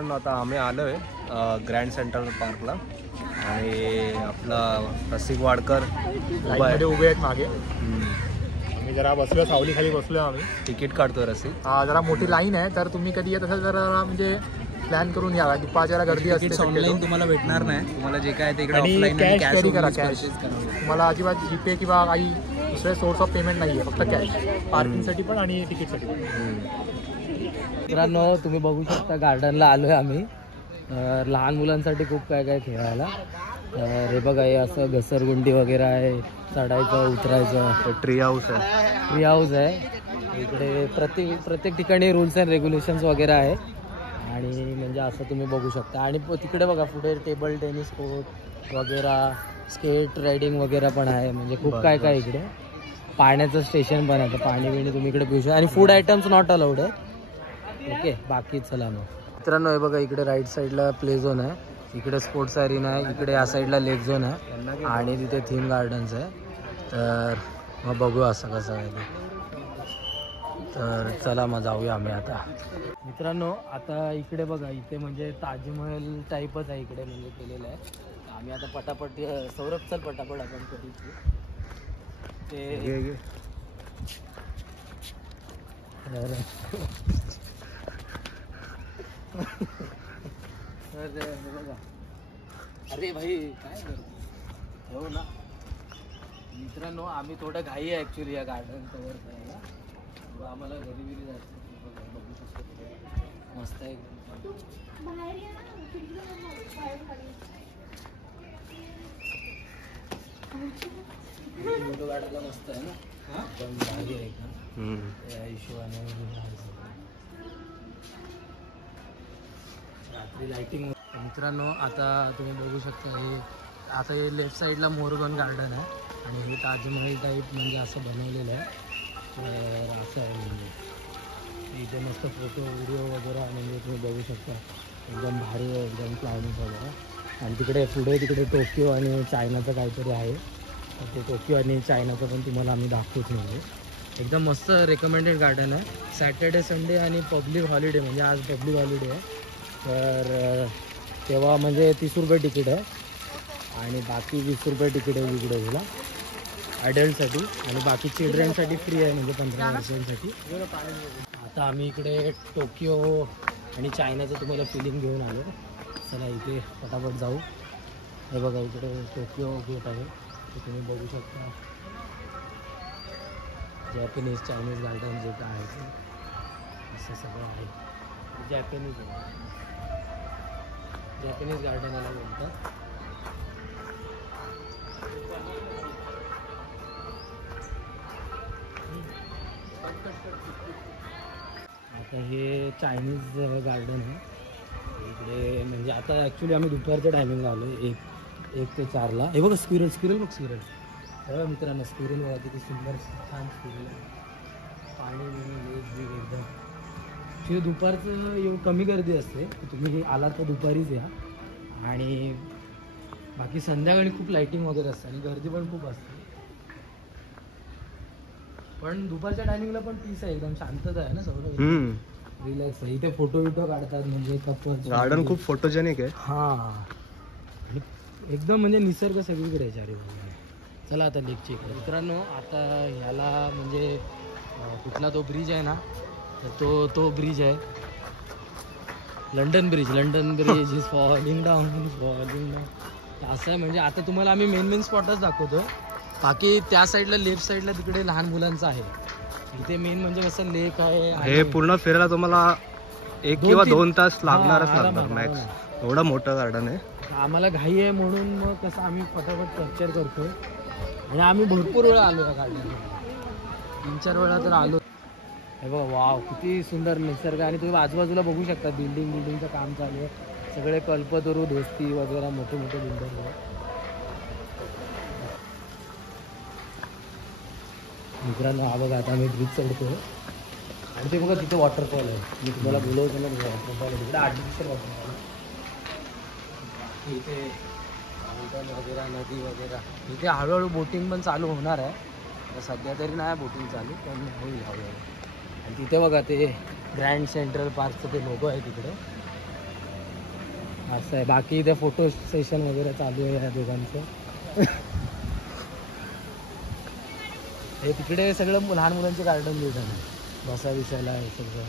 मित्रांनो आता आम्ही आलो आहे ग्रँड सेंट्रल पार्कला आणि आपला रसिक वाडकर लाईनमध्ये उभे आहेत मागे. आम्ही जरा बसलो सावलीखाली बसलो आम्ही. तिकीट काढतोय रसिक. जरा मोठी लाईन आहे तर तुम्ही कधी येत असाल तर म्हणजे प्लॅन करून या. दुपारच्याला गर्दी असते. ऑनलाईन तुम्हाला भेटणार नाही. तुम्हाला जे काय ते आणि कॅश कॅरी करा. कॅश तुम्हाला अजिबात जीपे किंवा काही दुसरे सोर्स ऑफ पेमेंट नाही आहे. फक्त कॅश पार्किंगसाठी पण आणि तिकीटसाठी पण. मित्रांनो तुम्ही बघू शकता गार्डनला आलोय आम्ही. लहान मुलांसाठी खूप काय काय खेळायला. हे बघा हे असं घसरगुंडी वगैरे आहे. चढायचं उतरायचं. ट्री हाऊस आहे. ट्री हाऊस आहे इकडे. प्रत्येक ठिकाणी रूल्स अँड रेग्युलेशन्स वगैरे आहे. आणि म्हणजे असं तुम्ही बघू शकता. आणि तिकडे बघा पुढे टेबल टेनिस कोर्ट वगैरे स्केट रायडिंग वगैरे पण आहे. म्हणजे खूप काय काय इकडे. पाण्याचं स्टेशन पण आहे. पाणी बिणी तुम्ही इकडे पिऊ शकता. आणि फूड आयटम्स नॉट अलाउड आहे. ओके बाकी चला मग. मित्रांनो हे बघा इकडे राईट साईडला प्ले झोन आहे. इकडे स्पोर्ट्स अरेना आहे. इकडे या साईडला लेक झोन आहे आणि तिथे थीम गार्डन्स आहे. तर मग बघू असं कसं आहे ते. तर चला मग जाऊया आम्ही आता. मित्रांनो आता इकडे बघा इथे म्हणजे ताजमहल टाईपच आहे इकडे म्हणजे केलेलं आहे. आम्ही आता पटापट सौरभ चल पटापट आपण कधी ते बघा. अरे भाई काय करतो हो ना. मित्रांनो आम्ही थोडं घाई आहे ॲक्च्युली या गार्डन कवर करायला. आम्हाला घरी बिरी जायचं. बघू शकतो मस्त आहे. फोटो काढायला मस्त आहे ना. एकदम भारी आहे का त्या हिशोबाने. रात्री लाइटिंग. मित्रांनो आता तुम्ही बघू शकता हे आता हे लेफ्ट साईडला मोरगन गार्डन आहे आणि हे ताजमहल टाईप म्हणजे असं बनवलेलं आहे. तर असं आहे म्हणजे इथे मस्त फोटो व्हिडिओ वगैरे म्हणजे तुम्ही बघू शकता. एकदम भारी आहे एकदम क्लायमेट वगैरे. आणि तिकडे पुढे तिकडे टोकियो आणि चायनाचं काहीतरी आहे. तर ते टोकियो आणि चायनाचं पण तुम्हाला आम्ही दाखवतो. म्हणजे एकदम मस्त रेकमेंडेड गार्डन आहे. सॅटर्डे संडे आणि पब्लिक हॉलिडे म्हणजे आज पब्लिक हॉलिडे आहे. तर तेव्हा म्हणजे 30 रुपये तिकीट आहे आणि बाकी 20 रुपये तिकीट आहे इकडे हिला ॲडल्टसाठी. आणि बाकी चिल्ड्रनसाठी फ्री आहे म्हणजे 15 वर्षांसाठी. आता आम्ही इकडे टोकियो आणि चायनाचं तुम्हाला फिलिंग घेऊन आलो. चला इथे फटाफट जाऊ. हे बघा इकडे टोकियो गेट आहे ते तुम्ही बघू शकता. जॅपनीज चायनीज गार्डन जे काय आहे ते असं सगळं आहे. जॅपनीज गार्डन याला बोलतात. आता हे चायनीज गार्डन आहे इकडे. म्हणजे आता ॲक्च्युली आम्ही दुपारच्या टायमिंगला आलो 1 ते 4ला. हे बघा स्क्विरल बघ स्क्विरल. बघा मित्रांनो स्क्विरल बघा किती सुंदर छान स्क्विरल आहे. पाणी एकदम ॲक्च्युली दुपारचं कमी गर्दी असते. तुम्ही आलात तर दुपारीच या. आणि बाकी संध्याकाळी खूप लाईटिंग वगैरे असते आणि गर्दी पण खूप असते. पण दुपारच्या टायमिंगला पण पीस आहे एकदम शांतता आहे ना सगळं. रिलॅक्स आहे. इथे फोटो काढतात म्हणजे कपल. गार्डन खूप फोटोजेनिक आहे. हां एकदम म्हणजे निसर्ग सगळीकडे आहे चारी. चला आता लेकची इकडे. मित्रांनो आता ह्याला म्हणजे कुठला तो ब्रिज आहे ना तर तो ब्रिज आहे London bridge is falling down. असं आहे म्हणजे आता तुम्हाला आम्ही मेन स्पॉटच दाखवतो. बाकी त्या साईडला लेफ्ट साईडला तिकडे लहान मुलांचं आहे. इथे मेन म्हणजे कसं लेक आहे. हे पूर्ण फिरायला तुम्हाला 1 किंवा 2 तास लागणार मॅक्स. एवढं मोठं गार्डन आहे. आम्हाला घाई आहे म्हणून मग कसं आम्ही फटाफट कॅप्चर करतो. आणि आम्ही भरपूर वेळा आलो या गार्डनला. 3-4 वेळा तर आलो. हे बघा वाव किती सुंदर निसर्ग. आणि तुम्ही आजूबाजूला बघू शकता बिल्डिंगचं काम चालू आहे. सगळे कल्पतरू दोस्ती वगैरे मोठे बिल्डर आहे. मित्रांनो हा बघा आता आम्ही ब्रिज चढतो आणि ते बघा तिथे वॉटरफॉल आहे. मी तुम्हाला बोलवतो ना वॉटरफॉल आहे तिकडे आर्टिफिशियल वॉटरफॉल. इथे वगैरे नदी वगैरे. इथे हळूहळू बोटिंग पण चालू होणार आहे. सध्या तरी नाही बोटिंग चालू पण होईल हळूहळू. आणि तिथे बघा ते ग्रँड सेंट्रल पार्कचं ते लोगो आहे तिकडे. असं आहे. बाकी इथे फोटो सेशन वगैरे चालू आहे या दोघांचं. हे तिकडे सगळं लहान मुलांचे गार्डन बिर्डन आहे, बसा विसायला आहे सगळं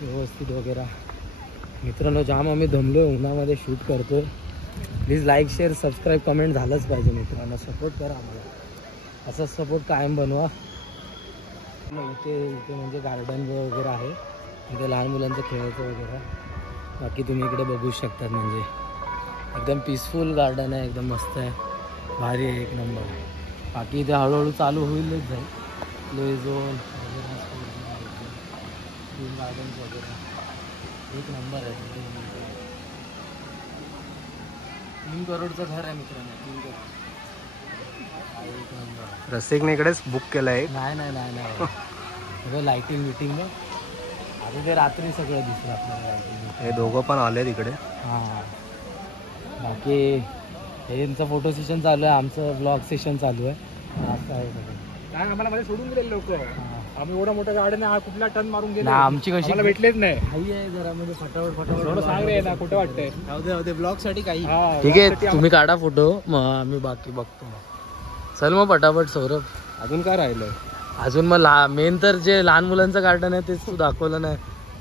व्यवस्थित वगैरे. मित्रांनो जाम आम्ही दमलो आहे, उन्हामध्ये शूट करतो. Please like share subscribe comment झालंच पाहिजे मित्रांनो, सपोर्ट करा आम्हाला, असंच सपोर्ट कायम बनवा. इथे इथे म्हणजे गार्डन वगैरे आहे, इथे लहान मुलांचं खेळायचं वगैरे. बाकी तुम्ही इकडे बघू शकतात, म्हणजे एकदम पीसफुल गार्डन आहे, एकदम मस्त आहे, भारी आहे, एक नंबर आहे. बाकी इथे हळूहळू चालू होईलच जाईल प्ले झोन वगैरे, गार्डन वगैरे एक नंबर आहे. 3 करोडचं घर आहे मित्रांनो, 3 करोड. एक नंबर. रसिकने इकडेच बुक केलं आहे. नाही लाईटिंग विटिंग मग आता ते रात्री सगळं दिसलं आपल्याला लाईटिंग. हे दोघं पण आले तिकडे. हां बाकी हे यांचं फोटो सेशन चालू आहे, आमचं ब्लॉग सेशन चालू आहे. असं आहे सगळं. काय आम्हाला मध्ये सोडून गेले लोक, आम्ही एवढा मोठा गार्डन आहे, कुठला टर्न मारून गेलो, आमची कशी मला भेटलेच नाही. काही आहे जरा म्हणजे फटाफट थोडं सांग रे ना, कुठं वाटतंय. जाऊ दे ब्लॉग साठी काही. ठीक आहे तुम्ही काढा फोटो, मग आम्ही बाकी बघतो. चल मग फटाफट सौरभ. अजून काय राहिलंय? अजून मग मेन तर जे लहान मुलांचं गार्डन आहे तेच तू दाखवलं नाही,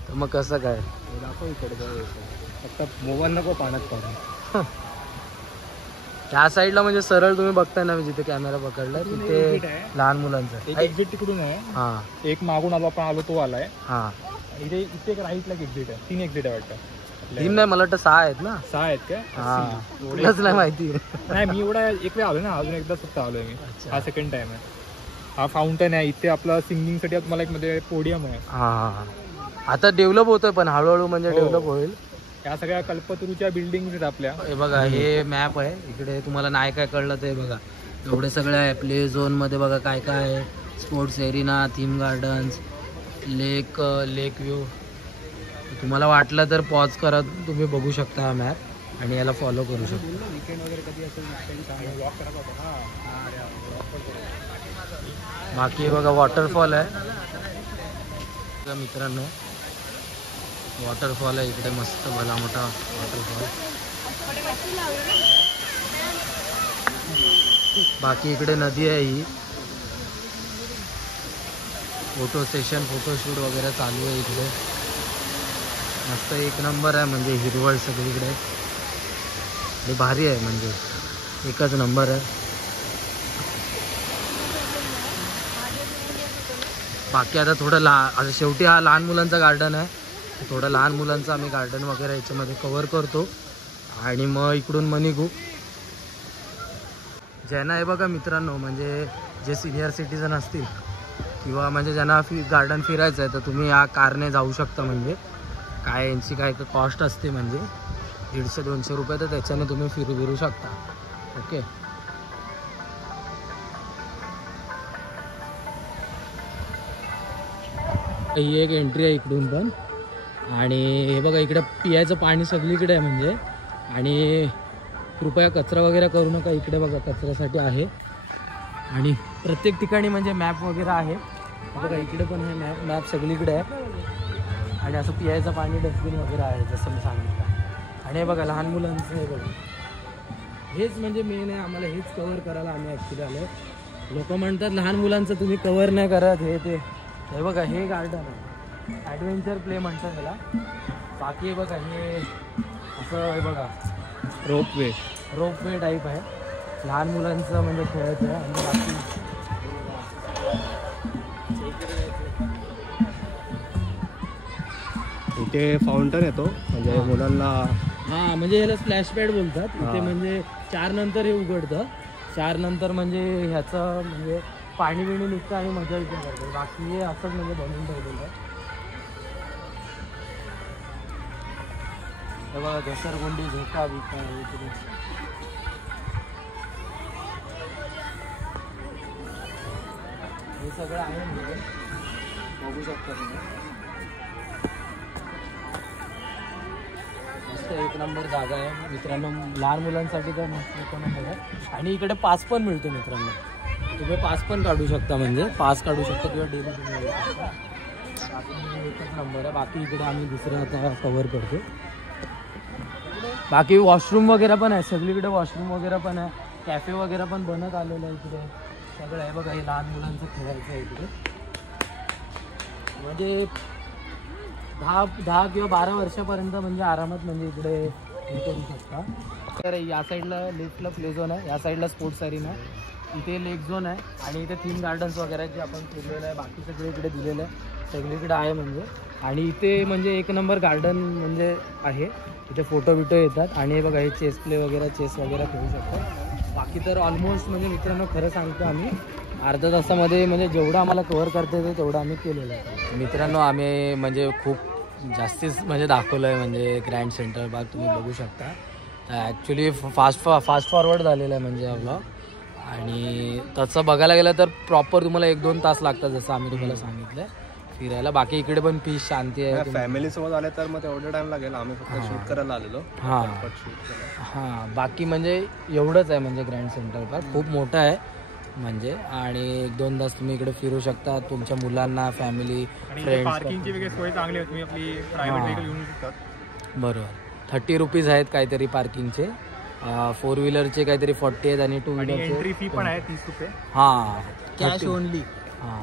तर मग कसं काय. दाखव इकडे, फक्त मोबाईल नको पाण्यात पाडू. त्या साईडला म्हणजे सरळ तुम्ही बघताय ना, जिथे कॅमेरा पकडलाय तिथे लहान मुलांचं एक एक्झिट तिकडून आहे. हा एक मागून आलो आपण, आलो तो आलाय. हा इथे इथे एक राईटला एक एक्झिट आहे, 3 एक्झिट आहे वाटतं. 3 नाही, मला वाटतं 6 आहेत ना. 6 आहेत का? हा तुलाच नाही माहिती. नाही मी एवढा एक वेळ आलो ना, अजून एकदा सुद्धा आलोय मी. हा सेकंड टाइम आहे. हा फाउंटन आहे इथे, आपला सिंगिंग साठी तुम्हाला एक मध्ये पोडियम आहे. हा आता डेव्हलप होतोय, पण हळूहळू म्हणजे डेव्हलप होईल. या सगळ्या कल्पतरूच्या बिल्डिंग आहेत आपल्या. हे बघा, हे मॅप आहे. इकडे तुम्हाला नाही काय कळलं ते बघा, एवढे सगळे आहे. प्ले झोन मध्ये बघा काय काय आहे, स्पोर्ट्स एरिना, थीम गार्डन्स, लेक व्ह्यू. तुम्हाला वाटलं तर पॉज करा, तुम्ही बघू शकता हा मॅप आणि याला फॉलो करू शकता. वीकेंड वगैरे कधी असेल वॉक करायला होता. बाकी बघा वॉटरफॉल आहे मित्रांनो, वॉटरफॉल आहे इकडे, मस्त भला मोठा वॉटरफॉल. बाकी इकडे नदी आहे ही. फोटो सेशन फोटोशूट वगैरे चालू आहे इकडे, मस्त एक नंबर आहे. म्हणजे हिरवळ सगळीकडे आणि भारी आहे, म्हणजे एकच नंबर आहे. बाकी आता थोडं आता शेवटी हा लहान मुलांचा गार्डन आहे, थोडं लहान मुलांचं आम्ही गार्डन वगैरे याच्यामध्ये कवर करतो आणि मग इकडून मग निघू. ज्यांना हे बघा मित्रांनो, म्हणजे जे सिनियर सिटीजन असतील किंवा म्हणजे ज्यांना गार्डन फिरायचं आहे, तर तुम्ही या कारने जाऊ शकता. म्हणजे काय यांची काय कॉस्ट असते, म्हणजे 150-200 रुपये, तर त्याच्याने तुम्ही फिरू शकता. ओके. ही एक एंट्री आहे इकडून पण. आणि हे बघा इकडे पियाचं पाणी सगळीकडे आहे म्हणजे. आणि कृपया कचरा वगैरे करू नका, इकडे बघा कचऱ्यासाठी आहे. आणि प्रत्येक ठिकाणी म्हणजे मॅप वगैरे आहे बघा, इकडे पण आहे मॅप सगळीकडे आहे. आणि असं पियाचं पाणी डस्टबिन वगैरे आहे जसं मी सांगितलं. आणि हे बघा लहान मुलांचं हे बघा, हेच म्हणजे मेन आहे. आम्हाला हेच कवर करायला आम्ही ॲक्च्युली आलो. लोक म्हणतात लहान मुलांचं तुम्ही कवर नाही करत हे ते. हे बघा हे गार्डन आहे, ॲडव्हेंचर प्ले म्हणतात त्याला. बाकी हे बघा हे असं हे बघा रोपवे टाईप आहे, लहान मुलांचं म्हणजे खेळायचं आहे. आणि बाकी इथे फाउंटन येतो, म्हणजे मुलांना. हां म्हणजे ह्याला स्प्लॅश पॅड बोलतात इथे. म्हणजे 4 नंतर हे उघडतं, 4 नंतर म्हणजे ह्याचं म्हणजे पाणी बिणी निघतं आणि मजा इथे करतो. बाकी हे असंच म्हणजे बनवून ठेवलेलं आहे. हे बघा घसरगुंडी, झोका बिका इकडे. हे सगळं आहे म्हणजे बघू शकता तुम्ही. मस्त एक नंबर जागा आहे मित्रांनो, लहान मुलांसाठी तर मस्त एक नंबर आहे. आणि इकडे पास पण मिळतो मित्रांनो, तुम्ही पास पण काढू शकता, म्हणजे पास काढू शकता किंवा डेली तुम्ही येऊ शकता. बाकी एकच नंबर आहे. बाकी इकडे आम्ही दुसरं आता कवर करतो. बाकी वॉशरूम वगैरे पण आहे, सगळीकडे वॉशरूम वगैरे पण आहे, कॅफे वगैरे पण बनत आलेलं आहे इकडे सगळं आहे बघा. हे लहान मुलांचं खेळायचं आहे इकडे, म्हणजे 10 किंवा 12 वर्षापर्यंत म्हणजे आरामात म्हणजे इकडे हे करू शकता. तर या साईडला लेफ्टला प्ले झोन आहे, या साईडला स्पोर्ट्स अरीना आहे, इथे लेक झोन आहे आणि इथे 3 गार्डन्स वगैरे आहेत जे आपण फिरलेलं आहे. बाकी सगळे इकडे दिलेलं आहे, सगळीकडे आहे म्हणजे. आणि इथे म्हणजे एक नंबर गार्डन म्हणजे आहे, इथे फोटो बिटो येतात. आणि बघा हे चेस प्ले वगैरे, चेस वगैरे खेळू शकतो. बाकी तर ऑलमोस्ट म्हणजे मित्रांनो खरं सांगतो आम्ही अर्ध्या तासामध्ये म्हणजे जेवढं आम्हाला कव्हर करता येतं तेवढं आम्ही केलेलं आहे. मित्रांनो आम्ही म्हणजे खूप जास्तीच म्हणजे दाखवलं आहे म्हणजे ग्रँड सेंटर पार्क तुम्ही बघू शकता. ॲक्च्युली फास्ट फॉरवर्ड झालेलं आहे म्हणजे हा ब्लॉग. आणि तसं बघायला गेलं तर प्रॉपर तुम्हाला 1-2 तास लागतात जसं आम्ही तुम्हाला सांगितलं फिरायला. बाकी इकडे पण पीस शांती आहे. फॅमिली सोबत आले तर मग तेवढं टाइम लागेल, आम्ही फक्त शूट करायला आलेलो. हां बाकी म्हणजे एवढंच आहे म्हणजे ग्रँड सेंटर पार्क खूप मोठं आहे म्हणजे. आणि 1-2 तास तुम्ही इकडे फिरू शकता तुमच्या मुलांना, फॅमिली, फ्रेंड्स. पार्किंगची वगैरे सोय चांगली आहे, तुम्ही आपली प्रायव्हेट व्हेकल घेऊन शकतात. बरोबर. 30 रुपीज आहेत काहीतरी पार्किंगचे, 4 व्हीलरचे काहीतरी 40 आहेत आणि 2 व्हीलरचे एंट्री फी पण आहे 30 रुपये. हां कॅश ओनली. हां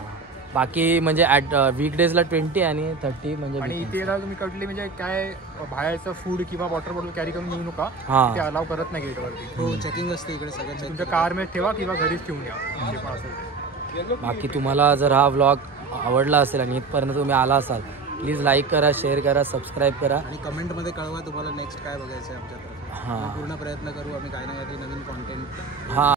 बाकी म्हणजे ॲट वीकडेजला 20 आणि 30 म्हणजे. आणि इथे तुम्ही कुठली म्हणजे काय बाहेरचं फूड किंवा वॉटर बॉटल कॅरी करून घेऊ नका, हां ते अलाव करत नाही गेटवरती. हो चेकिंग असते इकडे सगळं. तुमच्या कारमध्ये ठेवा किंवा घरीच ठेवून या म्हणजे पण असेल. बाकी तुम्हाला जर हा व्लॉग आवडला असेल आणि इथपर्यंत तुम्ही आला असाल प्लीज लाईक करा, शेअर करा, सबस्क्राईब करा आणि कमेंटमध्ये कळवा तुम्हाला नेक्स्ट काय बघायचं आहे आमच्यातर्फे. हां पूर्ण प्रयत्न करू आम्ही काय ना काहीतरी नवीन कॉन्टेंट. हां